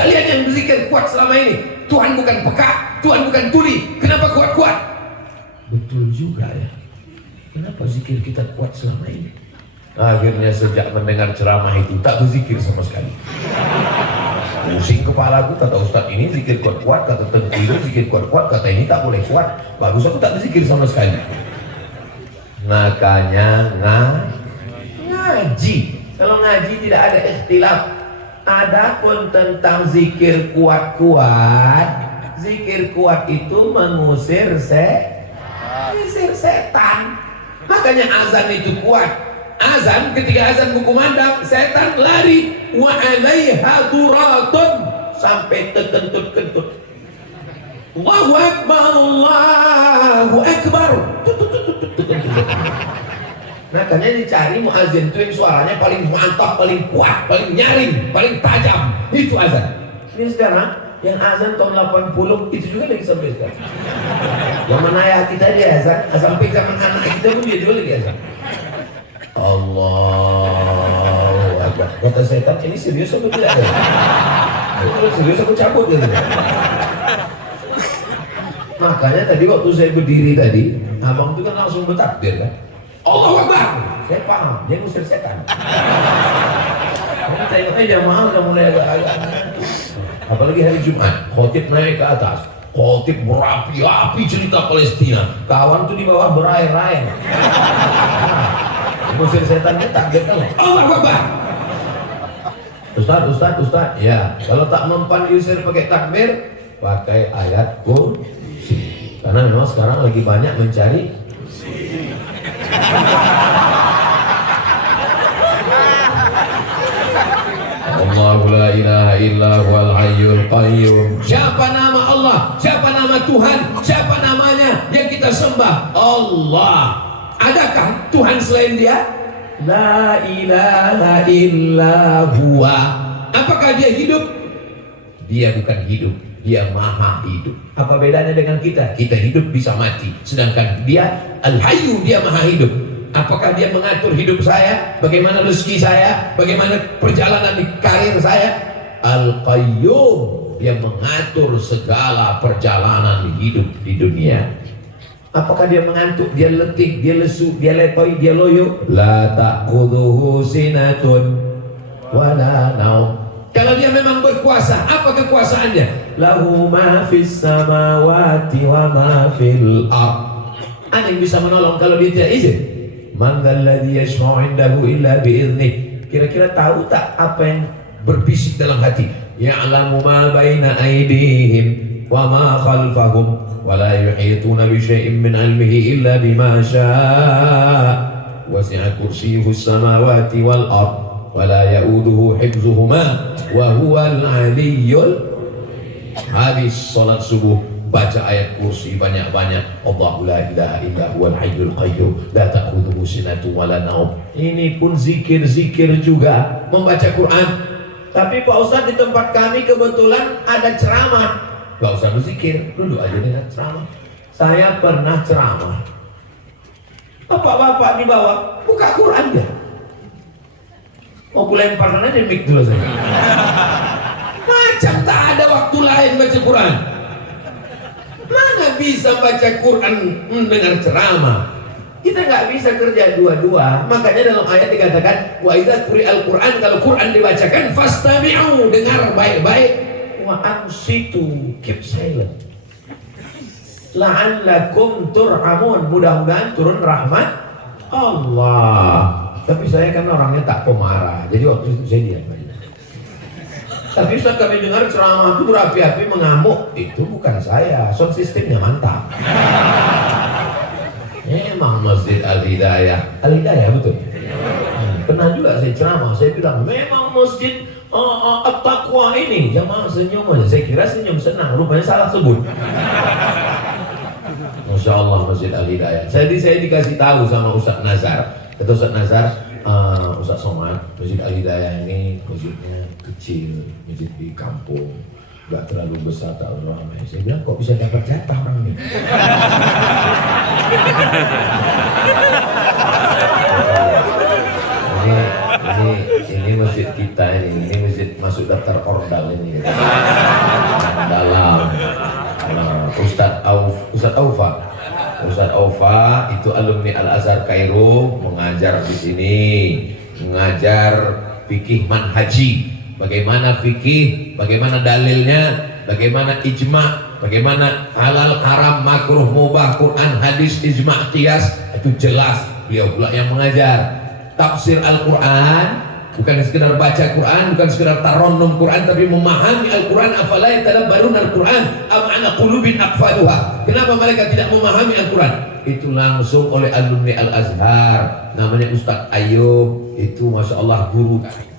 Kalian yang berzikir kuat selama ini, Tuhan bukan peka, Tuhan bukan tuli, kenapa kuat-kuat? Betul juga ya. Kenapa zikir kita kuat selama ini? Akhirnya sejak mendengar ceramah itu tak berzikir sama sekali. Pusing kepalaku, kata Ustaz ini zikir kuat-kuat, kata Tengku itu zikir kuat-kuat, kata ini tak boleh kuat. Bagus, aku tak berzikir sama sekali. Makanya ngaji. Kalau ngaji tidak ada ikhtilaf. Adapun tentang zikir kuat-kuat, zikir kuat itu mengusir setan. Makanya azan itu kuat. Azan, ketika azan berkumandang, setan lari. Wa 'alaiha duratun, sampai terkentut-kentut. Allahu Akbar, Allahu Akbar. Makanya dicari muazin itu yang suaranya paling mantap, paling kuat, paling nyaring, paling tajam. Itu azan. Ini sekarang yang azan tahun 80 itu juga lagi sampai sekarang. Zaman ayah kita dia azan, sampai zaman anak kita pun dia juga lagi azan. Allahu Akbar. Kata setan, ini serius atau tidak? Kalau serius aku cabut gitu. Makanya tadi waktu saya berdiri tadi, abang itu kan langsung bertakbir kan. Allahu Akbar. Saya paham, dia ngusir setan. Karena tengoknya jamaah udah mulai agak-agak. Apalagi hari Jumat, khotib naik ke atas. Khotib berapi-api cerita Palestina. Kawan tuh di bawah berair-air. Ngusir setannya takbir kan. Allahu Akbar. Ustaz. Ya, kalau tak mempan diusir pakai takbir, pakai ayat kursi. Karena memang sekarang lagi banyak mencari Allahu la ilaha illa huwal hayyul qayyum. Siapa nama Allah? Siapa nama Tuhan? Siapa namanya yang kita sembah? Allah. Adakah Tuhan selain Dia? La ilaha illa huwa. Apakah Dia hidup? Dia bukan hidup, Dia maha hidup. Apa bedanya dengan kita? Kita hidup bisa mati, sedangkan Dia Al-Hayyu, Dia maha hidup. Apakah Dia mengatur hidup saya? Bagaimana rezeki saya? Bagaimana perjalanan di karir saya? Al-Qayyum, Dia mengatur segala perjalanan hidup di dunia. Apakah Dia mengantuk? Dia letih, Dia lesu, Dia letoi, Dia loyo? La ta'khudhuhu sinatun wala naum. Kalau Dia memang berkuasa, apa kekuasaannya? Lahu ma fis samawati wa ma fil ardh. Ada yang bisa menolong kalau Dia tidak izin? Man dzalladzi yashfa'u 'indahu illa bi'idhnih. Kira-kira tahu tak apa yang berbisik dalam hati? Ya'lamu ma baina aydihim wa ma khalfahum wa la yuhituna bi syai'in min 'ilmihi illa bima syaa. Wasi'a kursiyyuhu as-samawati wal ardh wa la ya'uduhu hifdzuhuma wa huwal 'aliyyul. Habis salat subuh baca ayat kursi banyak-banyak. Allahu la ilaha illa huwal hayyul qayyum la ta'khudhuhu sinatun wa la naum. Ini pun zikir-zikir juga, membaca Quran. Tapi Pak Ustaz, di tempat kami kebetulan ada ceramah. Gak usah berzikir, duduk aja dengan ceramah. Saya pernah ceramah. Bapak-bapak di bawah buka Quran ya. Mau kulemparkan aja mic dulu saya. Macam tak ada waktu lain baca Quran. Mana bisa baca Quran mendengar ceramah? Kita nggak bisa kerja dua-dua. Makanya dalam ayat dikatakan wa idza quri'al Quran, kalau Quran dibacakan fastami'u, dengar baik-baik, wa ansitu, keep silent, la'allakum turhamun, mudah-mudahan turun rahmat Allah. Tapi saya kan orangnya tak pemarah, jadi waktu itu saya diam. Tapi Ustaz, kami dengar ceramah itu berapi-api mengamuk. Itu bukan saya, sound sistemnya mantap. Memang Masjid Al-Hidayah. Al-Hidayah betul. Pernah juga saya ceramah, saya bilang memang Masjid At-Taqwa ini. Jamaah senyum aja, saya kira senyum senang, rupanya salah sebut. Masya Allah, Masjid Al-Hidayah. Saya dikasih tahu sama Ustaz Nazar. Kata Ustaz Nazar, Ustaz Somad, Masjid Al-Hidayah ini masjidnya kecil, masjid di kampung, gak terlalu besar, tak terlalu ramai. Saya bilang, kok bisa dapat jatah orang ini? ini masjid kita ini masjid masuk daftar ordal ini. itu alumni Al-Azhar Kairo mengajar di sini, mengajar fikih manhaji, bagaimana fikih, bagaimana dalilnya, bagaimana ijma, bagaimana halal, haram, makruh, mubah, Quran, hadis, ijma, qiyas, itu jelas beliau pula yang mengajar. Tafsir Al-Quran bukan sekedar baca Quran, bukan sekedar tarannum Quran, tapi memahami Al-Quran. Afala yatadabbarun Al-Quran am ala qulubin aqfaluha. Kenapa mereka tidak memahami Al-Quran? Itu langsung oleh alumni Al-Azhar, namanya Ustadz Ayub, itu Masya Allah guru kami.